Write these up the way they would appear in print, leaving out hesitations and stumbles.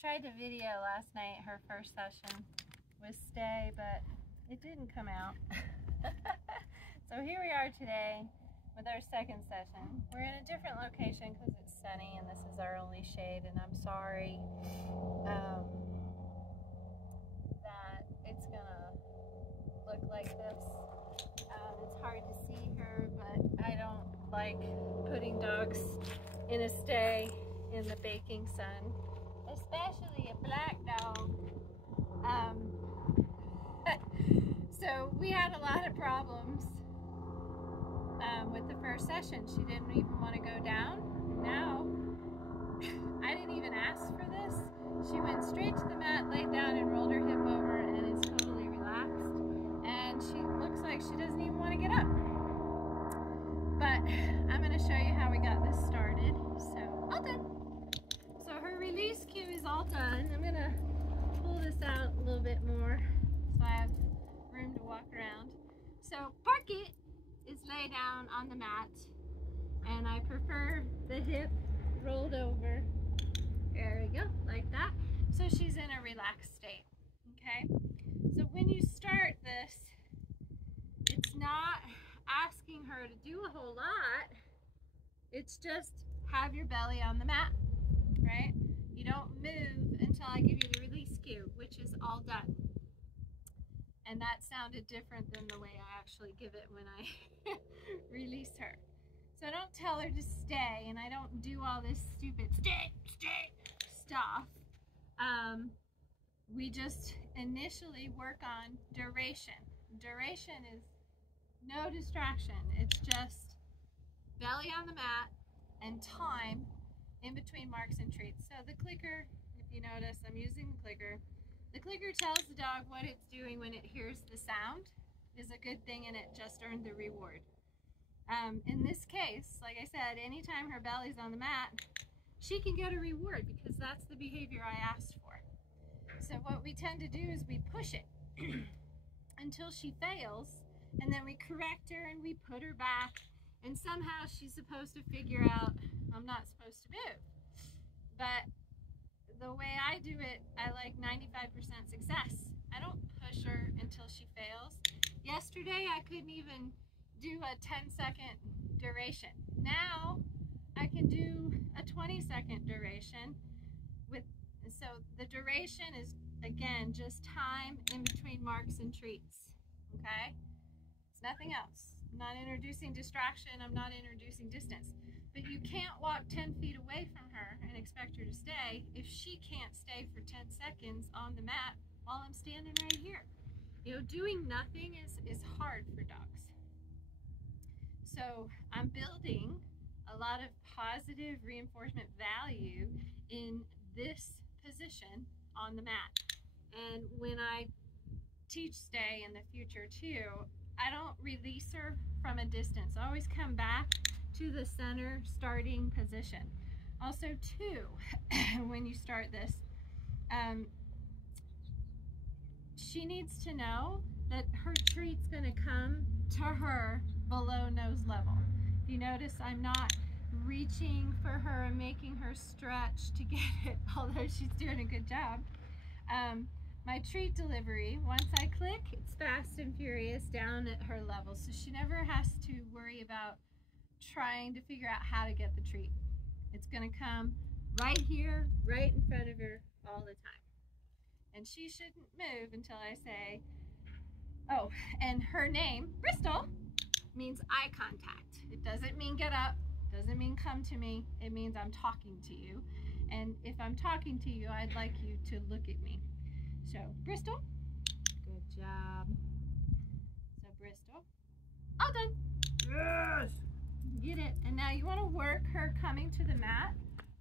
tried to video last night her first session with stay, but it didn't come out. So here we are today with our second session. We're in a different location because it's sunny and this is our only shade, and I'm sorry that it's gonna look like this. It's hard to see her, but I don't like putting dogs in a stay in the baking sun, especially a black dog. So we had a lot of problems with the first session. She didn't even want to go down. Now, I didn't even ask for this. She went straight to the mat, laid down, and rolled her hip over, and is totally relaxed. And she looks like she doesn't even want to get up. But I'm going to show you how we got this started. So, all done. So her release cue is all done. I'm going to pull this out a little bit more so I have room to walk around. So Parkit is laid down on the mat, and I prefer the hip rolled over. There we go, like that. So she's in a relaxed state, okay? So when you start this, it's not asking her to do a whole lot. It's just have your belly on the mat, right? You don't move until I give you the release cue, which is all done. And that sounded different than the way I actually give it when I release her. So I don't tell her to stay, and I don't do all this stupid stay stuff. We just initially work on duration. Duration is no distraction. It's just belly on the mat and time in between marks and treats. So the clicker, if you notice, I'm using the clicker. The clicker tells the dog what it's doing when it hears the sound is a good thing, and it just earned the reward. In this case, like I said, anytime her belly's on the mat, she can get a reward because that's the behavior I asked for. So what we tend to do is we push it until she fails, and then we correct her and we put her back, and somehow she's supposed to figure out I'm not supposed to move. But the way I do it, I like 95% success. I don't push her until she fails. Yesterday, I couldn't even do a 10-second duration. Now, I can do a 20-second duration. So the duration is, again, just time in between marks and treats, okay? It's nothing else. I'm not introducing distraction. I'm not introducing distance. But you can't walk 10 feet away from her and expect her to stay if she can't stay for 10 seconds on the mat while I'm standing right here. You know, doing nothing is hard for dogs. So I'm building a lot of positive reinforcement value in this position on the mat. And when I teach stay in the future too, I don't release her from a distance. I always come back to the center starting position. Also too, when you start this, she needs to know that her treat's gonna come to her below nose level. If you notice, I'm not reaching for her and making her stretch to get it, although she's doing a good job. My treat delivery, once I click, it's fast and furious down at her level, so she never has to worry about trying to figure out how to get the treat. It's going to come right here, right in front of her all the time. And she shouldn't move until I say, oh, and her name, Bristol, means eye contact. It doesn't mean get up, doesn't mean come to me, it means I'm talking to you. And if I'm talking to you, I'd like you to look at me. So, Bristol, good job. So, Bristol, all done. Yes! Get it. And now you want to work her coming to the mat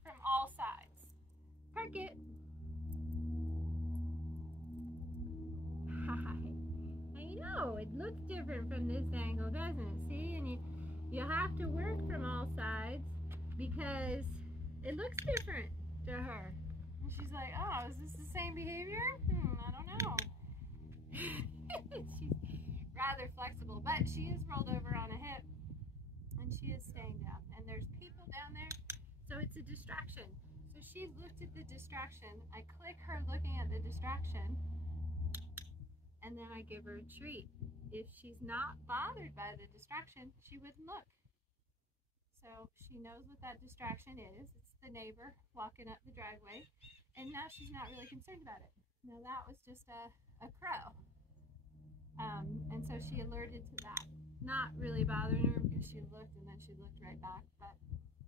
from all sides. Park it. Hi. I know, it looks different from this angle, doesn't it? See? And you have to work from all sides because it looks different to her. And she's like, oh, is this the same behavior? I don't know. She's rather flexible, but she is rolled over on a hip and she is staying down. And there's people down there, so it's a distraction. So she looked at the distraction, I click her looking at the distraction, and then I give her a treat. If she's not bothered by the distraction, she wouldn't look. So she knows what that distraction is. It's the neighbor walking up the driveway, and now she's not really concerned about it. Now that was just a crow. And so she alerted to that. Not really bothering her because she looked and then she looked right back. But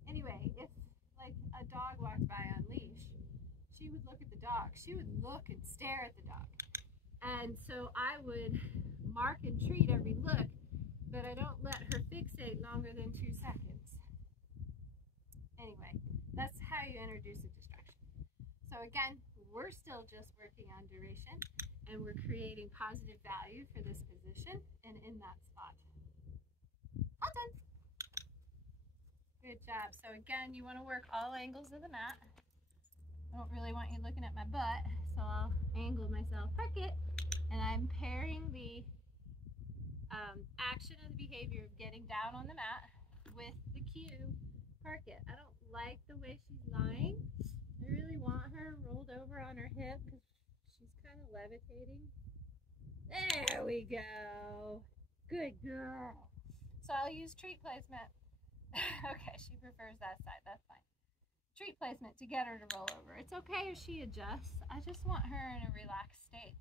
anyway, if like a dog walked by on leash, she would look at the dog. She would look and stare at the dog. And so I would mark and treat every look, but I don't let her fixate longer than 2 seconds. Anyway, that's how you introduce a distraction. So again, we're still just working on duration, and we're creating positive value for this position and in that spot. All done. Good job. So again, you want to work all angles of the mat. I don't really want you looking at my butt, so I'll angle myself. Park it. And I'm pairing the action of the behavior of getting down on the mat with the cue, park it. I don't like the way she's lying. I really want her rolled over on her hip because she's kind of levitating. There we go. Good girl. So I'll use treat placement. Okay, she prefers that side. That's fine. Treat placement to get her to roll over. It's okay if she adjusts. I just want her in a relaxed state.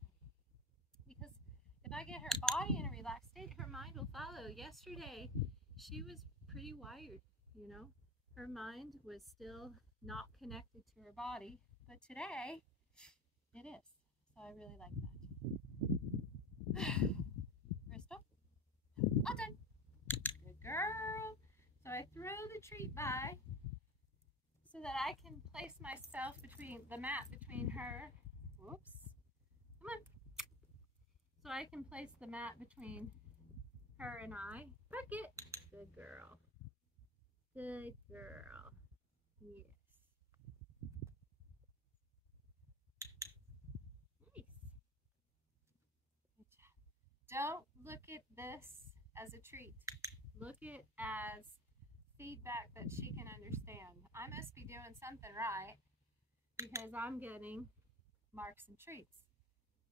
Because if I get her body in a relaxed state, her mind will follow. Yesterday, she was pretty wired, you know. Her mind was still not connected to her body, but today, it is. So I really like that. Bristol, all done. Good girl. So I throw the treat by so that I can place myself between the mat between her. Whoops. Come on. So I can place the mat between her and I. Park it. Good girl. Good girl. Yes. Nice. Good job. Don't look at this as a treat. Look at it as feedback that she can understand. I must be doing something right because I'm getting marks and treats.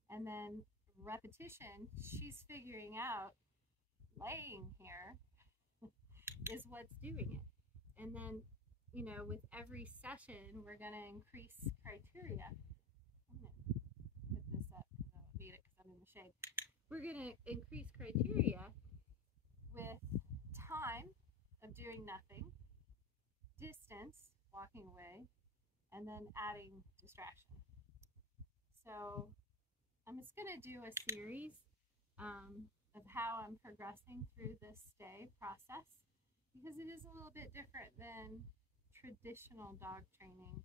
And then repetition, she's figuring out laying here is what's doing it. And then, you know, with every session, we're going to increase criteria. I'm going to put this up because I don't need it because I'm in the shade. We're going to increase criteria with time of doing nothing, distance, walking away, and then adding distraction. So I'm just going to do a series of how I'm progressing through this stay process because it is a little bit different than traditional dog training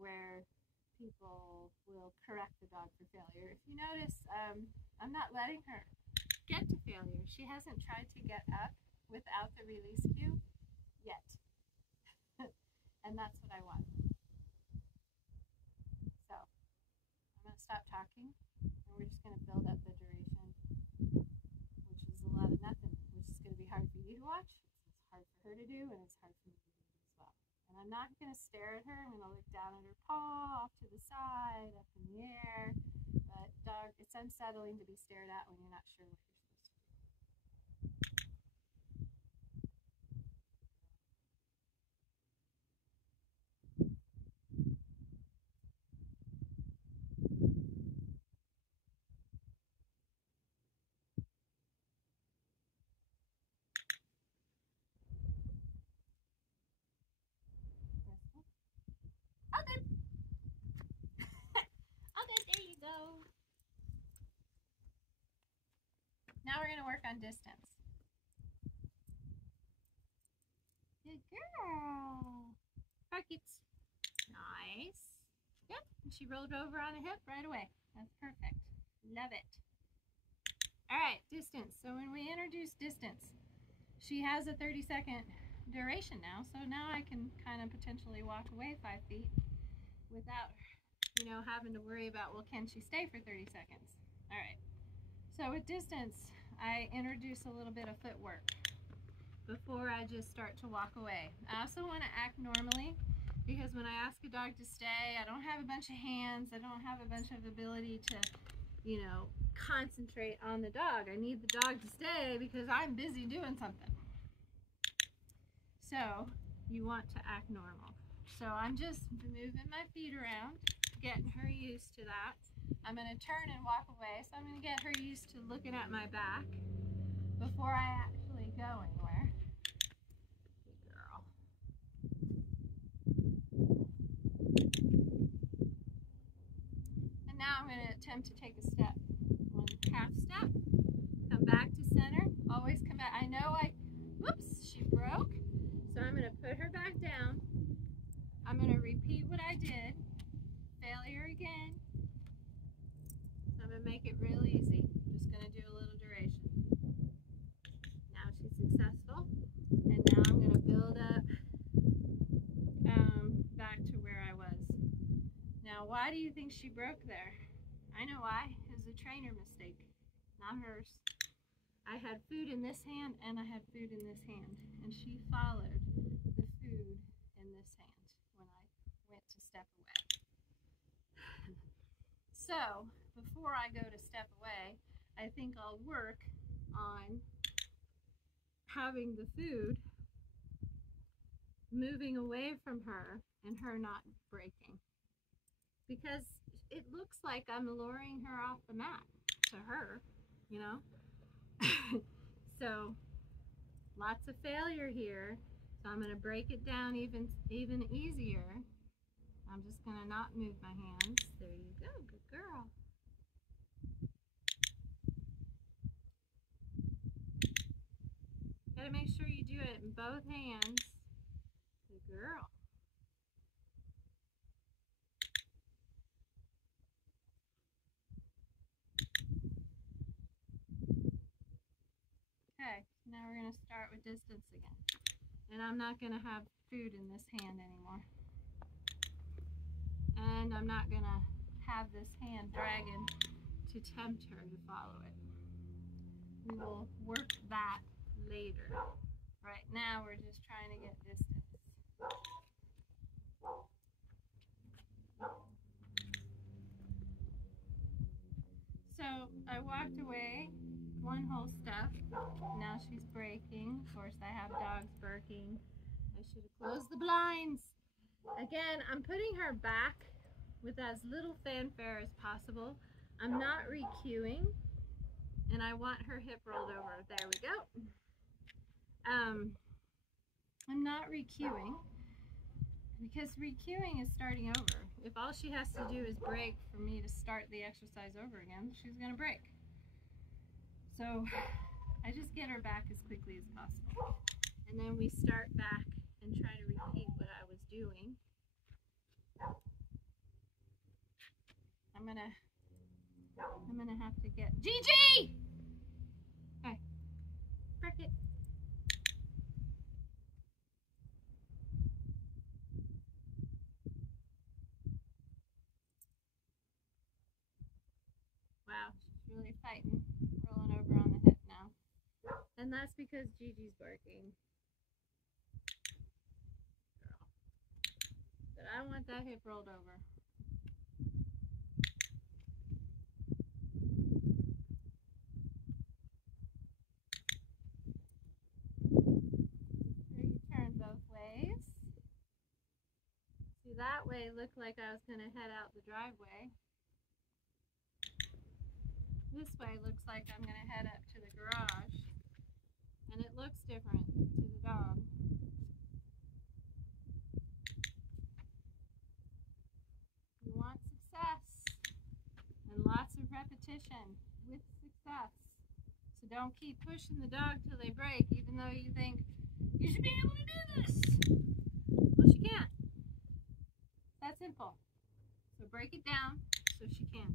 where people will correct the dog for failure. If you notice, I'm not letting her get to failure. She hasn't tried to get up without the release cue yet. And that's what I want. So I'm going to stop talking and we're just going to build up the duration, which is a lot of nothing, which is going to be hard for you to watch. It's hard for her to do, and it's hard for me to do as well. And I'm not going to stare at her. I'm going to look down at her paw, off to the side, up in the air. But dog, it's unsettling to be stared at when you're not sure what you're supposed to do. Okay. Okay, there you go. Now we're going to work on distance. Good girl. Buckets. Nice. Yep. And she rolled over on a hip right away. That's perfect. Love it. All right, distance. So when we introduce distance, she has a 30-second duration now. So now I can kind of potentially walk away 5 feet without, you know, having to worry about, well, can she stay for 30 seconds? All right. So with distance, I introduce a little bit of footwork before I just start to walk away. I also want to act normally Because when I ask a dog to stay, I don't have a bunch of hands. I don't have a bunch of ability to, you know, concentrate on the dog. I need the dog to stay because I'm busy doing something. So you want to act normal. So I'm just moving my feet around, getting her used to that. I'm going to turn and walk away, so I'm going to get her used to looking at my back before I actually go anywhere. Good girl. And now I'm going to attempt to take a step. One half step, come back to center, always come back. I know whoops, she broke. So I'm going to put her back down. I'm going to repeat what I did. Failure again. So I'm going to make it real easy. I'm just going to do a little duration. Now she's successful. And now I'm going to build up back to where I was. Now why do you think she broke there? I know why. It was a trainer mistake, not hers. I had food in this hand and I had food in this hand. And she followed the food in this hand when I went to step away. So before I go to step away, I think I'll work on having the food moving away from her and her not breaking. Because it looks like I'm luring her off the mat to her, you know? So lots of failure here. So I'm going to break it down even easier. I'm just going to not move my hands. There you go. Good girl. Got to make sure you do it in both hands. Good girl. Okay, now we're going to start with distance again. And I'm not going to have food in this hand anymore. And I'm not going to have this hand dragging to tempt her to follow it. We will work that later. Right now we're just trying to get distance. So I walked away one whole step. Now she's breaking. Of course I have dogs barking. I should have closed the blinds. Again, I'm putting her back with as little fanfare as possible. I'm not re-cueing, and I want her hip rolled over. There we go. I'm not re-cueing because re-cueing is starting over. If all she has to do is break for me to start the exercise over again, she's gonna break. So I just get her back as quickly as possible. And then we start back and try to repeat what I was doing. I'm gonna have to get Gigi! Okay, frick it. Wow, she's really fighting, rolling over on the hip now. And that's because Gigi's barking. Girl. But I want that hip rolled over. Here you turn both ways. See, that way looked like I was going to head out the driveway. This way looks like I'm going to head up to the garage. And it looks different to the dog. You want success and lots of repetition with success. So don't keep pushing the dog till they break, even though you think, you should be able to do this. Well, she can't. That's simple. So break it down so she can.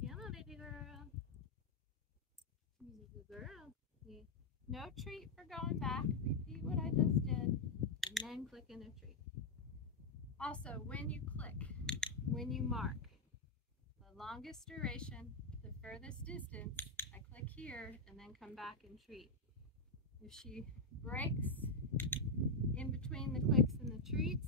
Yellow baby girl. She's a girl. See? No treat for going back. Repeat what I just did and then click in a treat. Also, when you click, when you mark. The longest duration, the furthest distance, I click here and then come back and treat. If she breaks in between the clicks and the treats,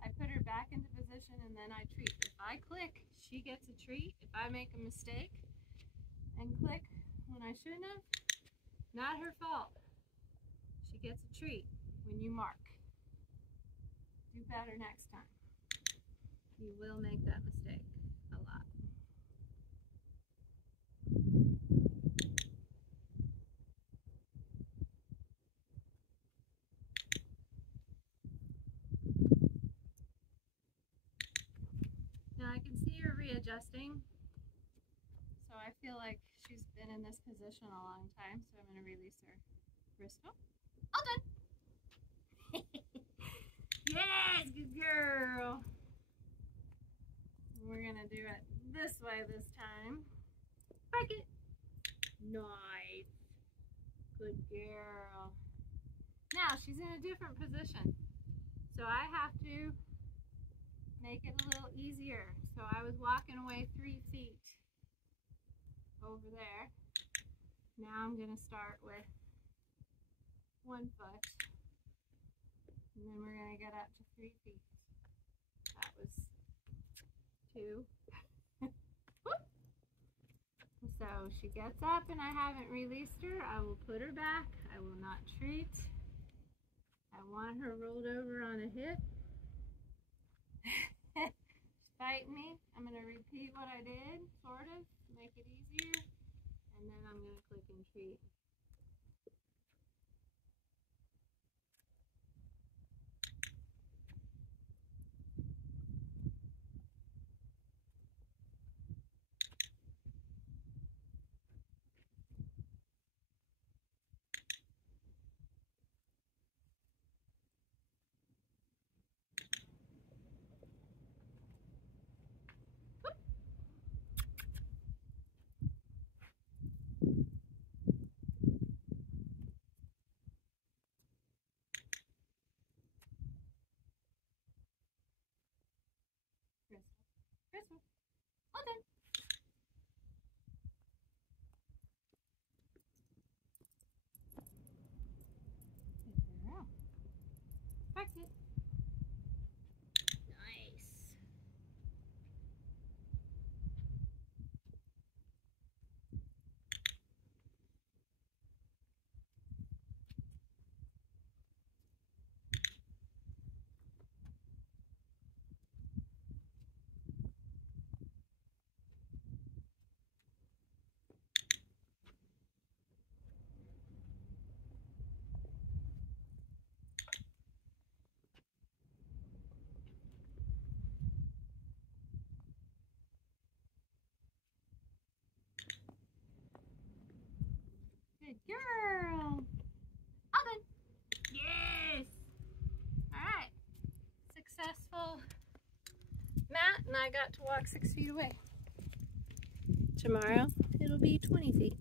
I put her back into position and then I treat. If I click, she gets a treat. If I make a mistake and click when I shouldn't have, not her fault. She gets a treat when you mark. Do better next time. You will make that mistake a lot. Now I can see her readjusting, so I feel like she's been in this position a long time, so I'm going to release her. Bristol, all done. Yes, good girl. We're going to do it this way this time. Park it. Nice. Good girl. Now she's in a different position, so I have to make it a little easier. So I was walking away 3 feet over there. Now I'm going to start with 1 foot, and then we're going to get up to 3 feet. That was 2. So she gets up and I haven't released her. I will put her back. I will not treat. I want her rolled over on a hip. She's fighting me. I'm going to repeat what I did, sort of, to make it easier. And then I'm going to click and treat. Bristol, all done. Good girl. Park it. Nice. Good girl. All done. Yes. All right. Successful mat, and I got to walk 6 feet away. Tomorrow, it'll be 20 feet.